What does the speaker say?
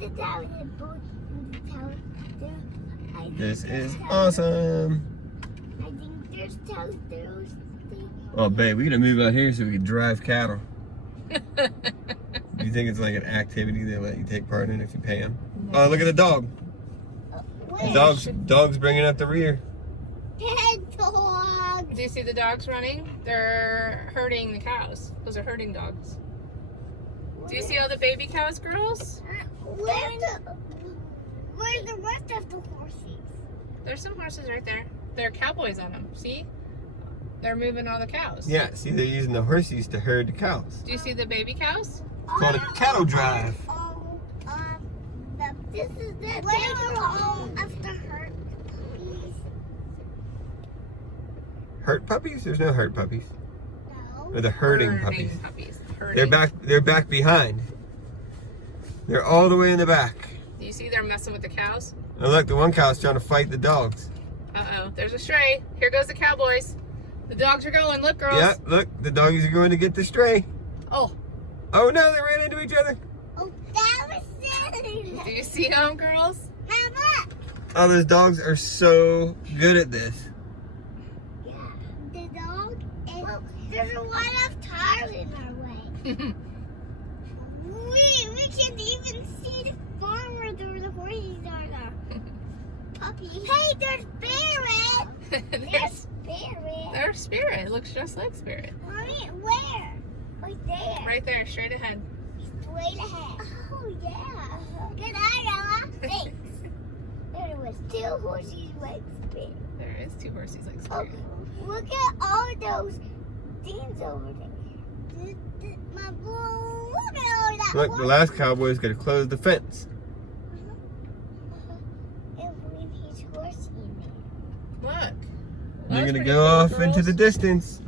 the tower and boat in the tower. This is awesome. I think there's towers there. Oh, babe, we gotta move out here so we can drive cattle. Do you think it's like an activity they let you take part in if you pay them? Oh, look at the dog. The dog's bringing up the rear. Pet dog. Do you see the dogs running? They're herding the cows. Those are herding dogs. Do you see all the baby cows, girls? Where's the rest of the horses? There's some horses right there. There are cowboys on them. See? They're moving all the cows. Yeah, see, they're using the horses to herd the cows. Do you see the baby cows? It's called a cattle drive. This is the home of the herd puppies. Hurt puppies? There's no hurt puppies. No. Or the herding puppies. Herding. They're back behind. They're all the way in the back. Do you see they're messing with the cows? Oh, look, the one cow's trying to fight the dogs. Uh-oh, there's a stray. Here goes the cowboys. The dogs are going. Look, girls. Yeah, look, the doggies are going to get the stray. Oh. Oh no, they ran into each other. Oh, that was silly. Do you see them, girls? Mama. Oh, those dogs are so good at this. Yeah, the dog. And there's a lot of tires in our way. we can't even see the farm where the horses are. Puppies. Hey, there's Spirit. There's Spirit. There's Spirit. It looks just like Spirit. Mommy, where? Right there. Right there, straight ahead. Straight ahead. Oh, yeah. Good eye, Ella. Thanks. There was 2 horses like Spirit. There is 2 horses like Oh, Spirit. look at all those things over there. My boy, look at all that. Look, the last cowboy's gonna close the fence. And when his horse in there. Look. They're That's gonna pretty go cool, off girls. into the distance.